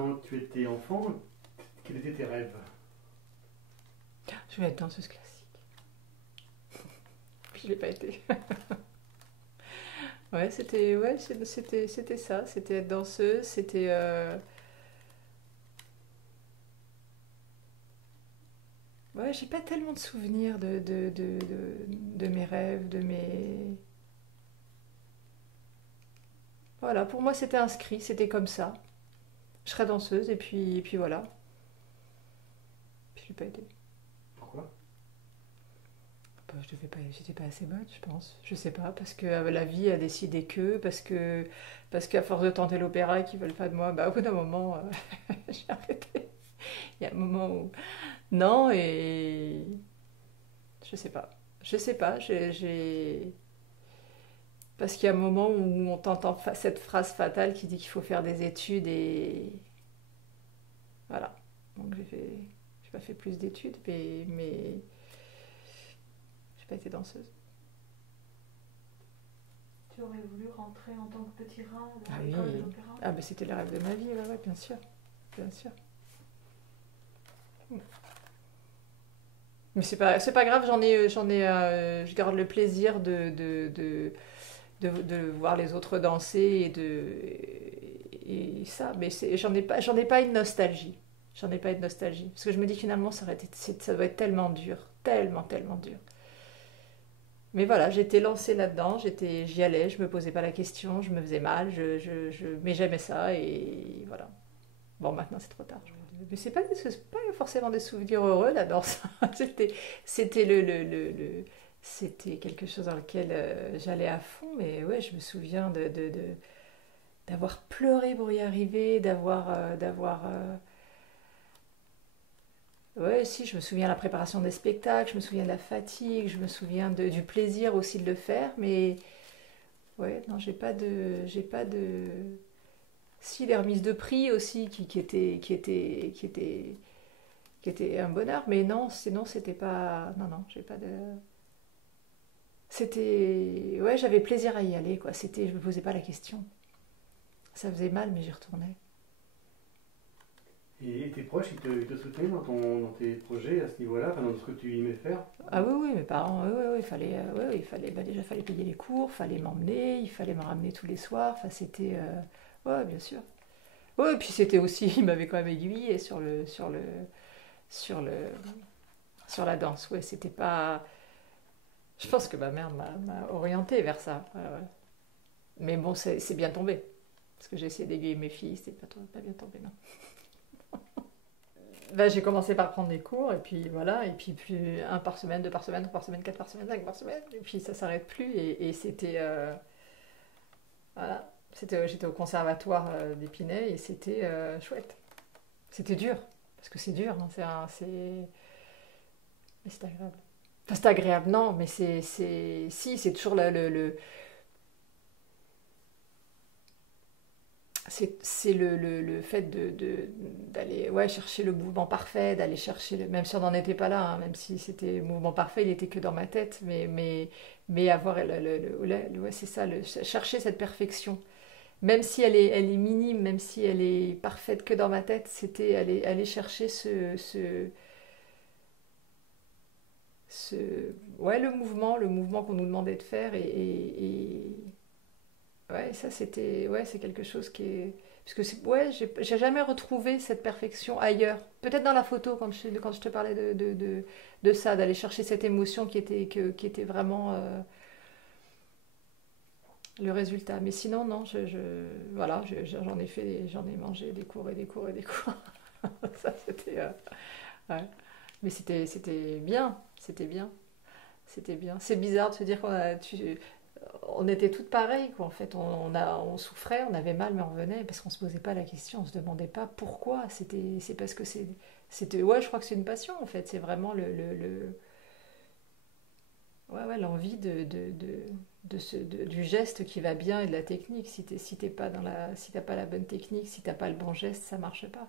quand tu étais enfant, quels étaient tes rêves? Je vais être danseuse classique. Puis je l'ai pas été. C'était ça. C'était être danseuse. Ouais, j'ai pas tellement de souvenirs de mes rêves, de mes. Voilà, pour moi c'était inscrit, c'était comme ça. Je serais danseuse et puis voilà. Puis je l'ai pas été. Pourquoi? Bah, j'étais pas assez bonne, je pense. Je sais pas, parce que la vie a décidé que, parce qu'à force de tenter l'opéra et qu'ils veulent pas de moi, bah au bout d'un moment, j'ai arrêté. Il y a un moment où non et je sais pas, je sais pas, parce qu'il y a un moment où on t'entend cette phrase fatale qui dit qu'il faut faire des études et voilà. Donc j'ai pas fait plus d'études, mais j'ai pas été danseuse. Tu aurais voulu rentrer en tant que petit rat Ah dans oui, l'école de l'opéra? ah ben c'était le rêve de ma vie, ouais, ouais, bien sûr, bien sûr. Mais c'est pas grave, je garde le plaisir de voir les autres danser et ça, mais j'en ai pas une nostalgie. J'en ai pas une nostalgie. Parce que je me dis que finalement, ça doit être tellement dur. Tellement, tellement dur. Mais voilà, j'étais lancée là-dedans, j'y allais, je me posais pas la question, je me faisais mal, mais j'aimais ça et voilà. Bon, maintenant c'est trop tard. Mais c'est pas forcément des souvenirs heureux la danse. C'était c'était quelque chose dans lequel j'allais à fond. Mais ouais, je me souviens d'avoir pleuré pour y arriver, ouais, si, je me souviens de la préparation des spectacles, je me souviens de la fatigue, je me souviens du plaisir aussi de le faire. Mais ouais, non, j'ai pas de. Si, les remises de prix aussi qui était un bonheur, mais non, sinon c'était pas. Non, non, j'ai pas de. C'était. Ouais, j'avais plaisir à y aller, quoi. Je me posais pas la question. Ça faisait mal, mais j'y retournais. Et tes proches, ils te soutenaient dans tes projets à ce niveau-là, enfin, dans ce que tu aimais faire? Ah oui, oui, mes parents, oui, oui, oui, il fallait, bah déjà, fallait payer les cours, fallait m'emmener, il fallait me ramener tous les soirs. Enfin, c'était. Ouais, bien sûr. Ouais, et puis c'était aussi, ils m'avaient quand même aiguillé sur le, sur la danse. Ouais, c'était pas. Je pense que ma mère m'a orientée vers ça. Ouais, ouais. Mais bon, c'est bien tombé. Parce que j'ai essayé d'aiguiller mes filles, c'était pas bien tombé, non. Ben, j'ai commencé par prendre des cours, et puis voilà, et puis plus un par semaine, deux par semaine, trois par semaine, quatre par semaine, cinq par semaine, et puis ça s'arrête plus, et c'était. Voilà. J'étais au conservatoire d'Épinay, et c'était chouette. C'était dur, parce que c'est dur, hein, mais c'est agréable. Enfin, c'est agréable, non, mais si, c'est toujours c'est le fait d'aller ouais, chercher le mouvement parfait, d'aller chercher même si on n'en était pas là, hein, même si c'était le mouvement parfait, il était que dans ma tête, mais avoir ouais, c'est ça, chercher cette perfection, même si elle est minime, même si elle est parfaite que dans ma tête, c'était aller chercher ce ouais, le mouvement qu'on nous demandait de faire ouais, ça c'était. Ouais, c'est quelque chose qui est. Parce que ouais, j'ai jamais retrouvé cette perfection ailleurs. Peut-être dans la photo, quand je te parlais de ça, d'aller chercher cette émotion qui était vraiment le résultat. Mais sinon, non, voilà, j'en ai fait, j'en ai mangé des cours et des cours et des cours. Ça, c'était. Ouais. Mais c'était bien, c'était bien, c'était bien. C'est bizarre de se dire on était toutes pareilles, quoi. En fait, on souffrait, on avait mal, mais on revenait parce qu'on se posait pas la question, on se demandait pas pourquoi. C'est parce que c'était, ouais, je crois que c'est une passion, en fait. C'est vraiment ouais, ouais, l'envie du geste qui va bien et de la technique. Si t'es pas si t'as pas la bonne technique, si t'as pas le bon geste, ça marche pas.